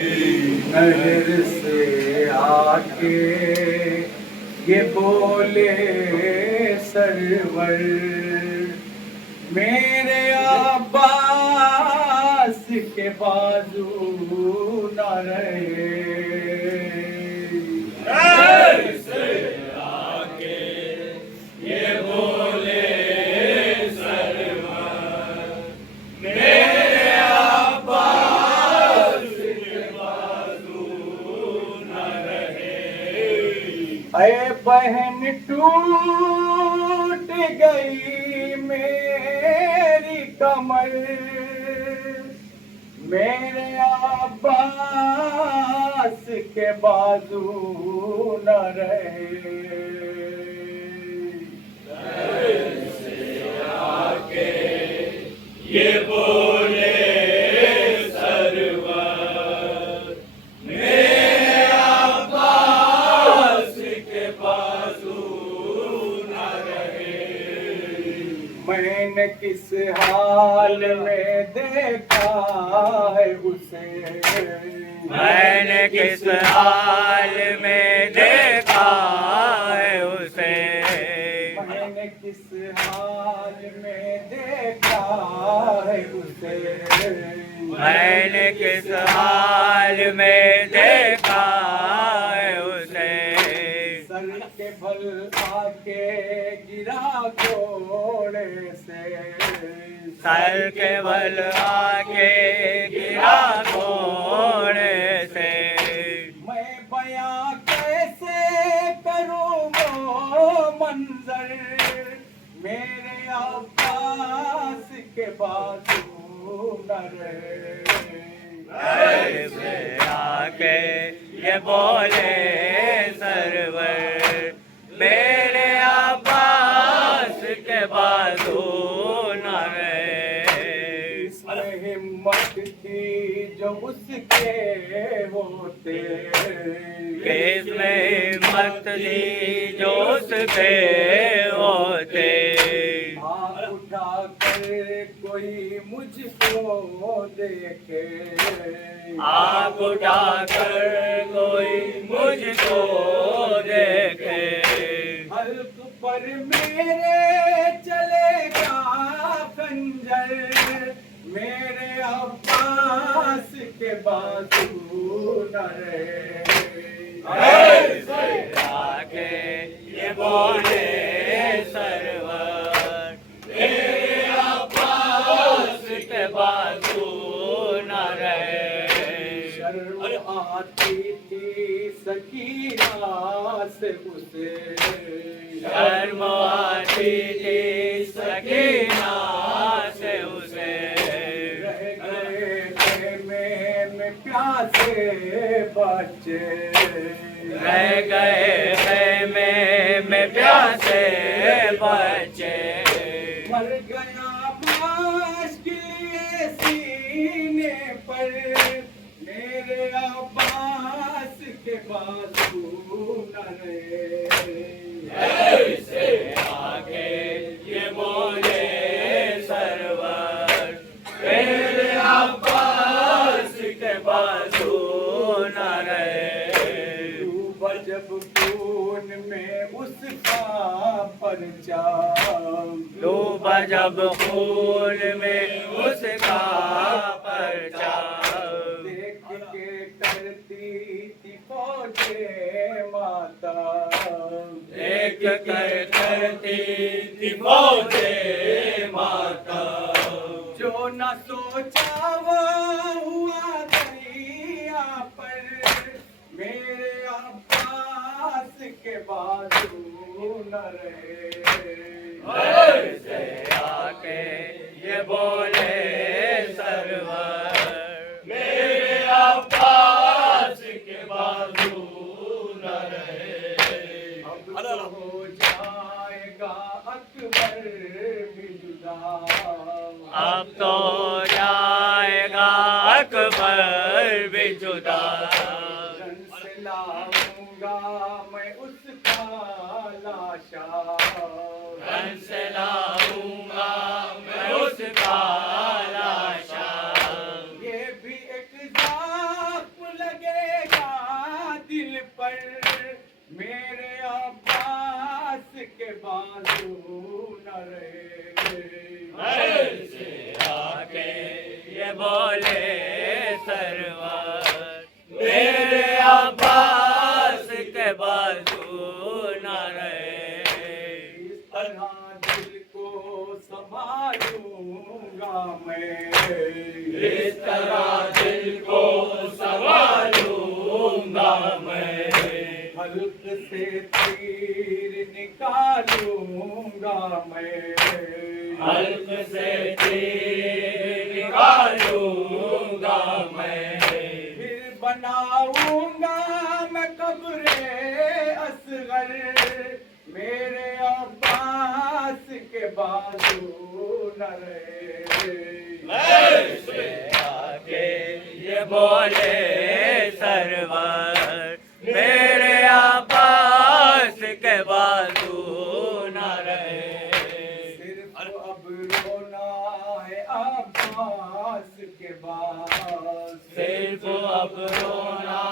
नहर से आके ये बोले सरवर, मेरे अब्बास के बाजू न रहे। नहर से आके ये बोले सरवर, मेरे अब्बास के बाजू न रहे। अरे बहन टूट गई मेरी कमर, मेरे अब्बास के बाजू न रहे। नहर से आके ये बोले सरवर, मेरे अब्बास के बाजू न रहे। मैंने किस हाल में देखा है उसे, मैंने किस हाल में देखा है उसे, मैंने किस हाल में देखा है उसे। मैंने किस हाल में देखा है उसे। सर के बल आके गिरा घोड़े से, सर के बल आके गिरा घोड़े से। मैं बयां कैसे करूं वो मंजर, मेरे अब्बास के बाजू न रहे। नहर से आके ये बोले सरवर, मेरे अब्बास के बाजू न रहे। इसमें हिम्मत थी जो उसके होते, किसमें हिम्मत थी जो उसके होते। आँख उठा कर कोई मुझको देखे, आँख उठाकर कोई मुझको देखे। हल्क पर मेरे चलेगा खंजर, मेरे अब्बास के बाजू न रहे। नहर से आके ये बोले सरवर, मेरे अब्बास के बाजू न रहे। शर्म आती थी सकीना से उसे, शर्म आती थी सकीना से उसे। रह गए खेमे में प्यासे बच्चे, रह गए खेमे में प्यासे बच्चे। मर गया बाश के लिए सीने पर, मेरे अब्बास के बाजू न रहे। नहर से आके ये बोले सरवर, मेरे अब्बास के बाजू न रहे। डूबा जब खून में उसका परचा, डूबा जब खून में उसका परचा। देख के करती थी फौजे माता, देख कर करती थी फौजे माता। जो न सोचा वो हुआ दरिया पर, मेरे अब्बास के बाजू न रहे। नहर से आके ये बोले सरवर, मेरे अब्बास के बाजू न रहे। अब हो जाएगा अकबर भी जुदा, अब तो जाएगा अकबर भी जुदा। रन से लाऊंगा मैं उसका लाशा, रन से लाऊंगा मैं उसका लाशा। ये भी एक जाप पर मेरे अब्बास के बाजू न रहे। ऐसे आके ये बोले सरवर मेरे अब्बास के बाजू न रहे। इस तरह दिल को संभालूंगा मैं, इस तरह दिल को संभालूंगा मैं। हल्क से तीर निकालूंगा मैं, हल्क से तीर निकालूंगा मैं। फिर बनाऊंगा मैं कब्रे असगर मेरे अब्बास के बाजू न रहे। ऐसे आके ये बोले सरवर मेरे अब्बास के बाजू न रहे। सिर्फ अब रोना है अब्बास के बाद, सिर्फ अब रोना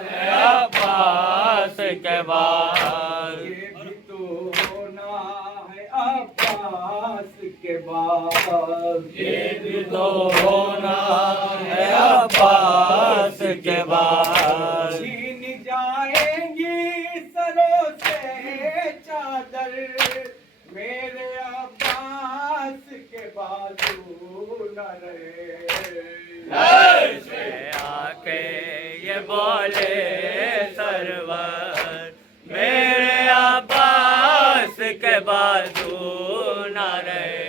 है अब्बास के बाद। ये भी तो रोना है अब्बास के बाद, ये भी तो रोना है अब्बास के बाद। छीन जाएंगी सरों से चादर मेरे अब्बास के बाजू न रहे। ऐसे आके ये बोले सरवर मेरे अब्बास के बाजू न रहे।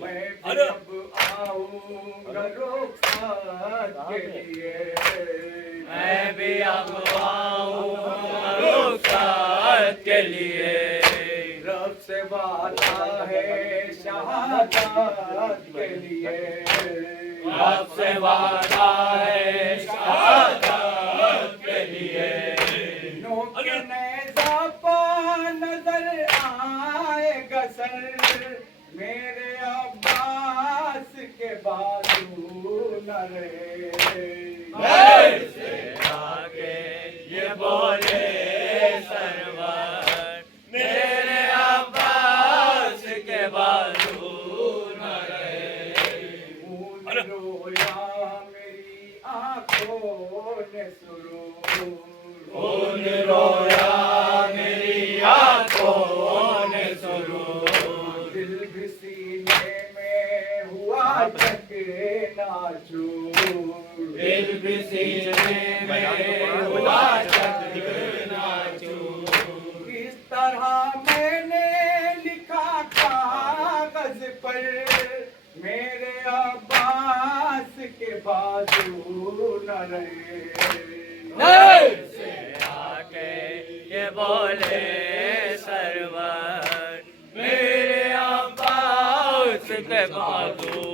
मैं भी अब आऊंगा रुखसात के लिए, मैं भी अब आऊंगा रुखसात के लिए। रब से वादा है शहादत के लिए, रब से वादा है शहादत के लिए। नोके नेज़ा पा नजर आएगा सर मेरे अब्बास के बाजू न रहे। ऐसे आके ये बोले सरवर मेरे अब्बास के बाजू न रहे। ऊन रोया मेरी आंखों ने सुरूर, खून रोया मेरी आंखों ने सुरूर। दिल भी सीने में हुआ चकनाचूर, दिल भी सीने में हुआ चकनाचूर। इस तरह मैंने लिखा कागज पर मेरे अब्बास के बाजू न रहे। ऐसे आके ये बोले सरवर मेरे अब्बास के बाजू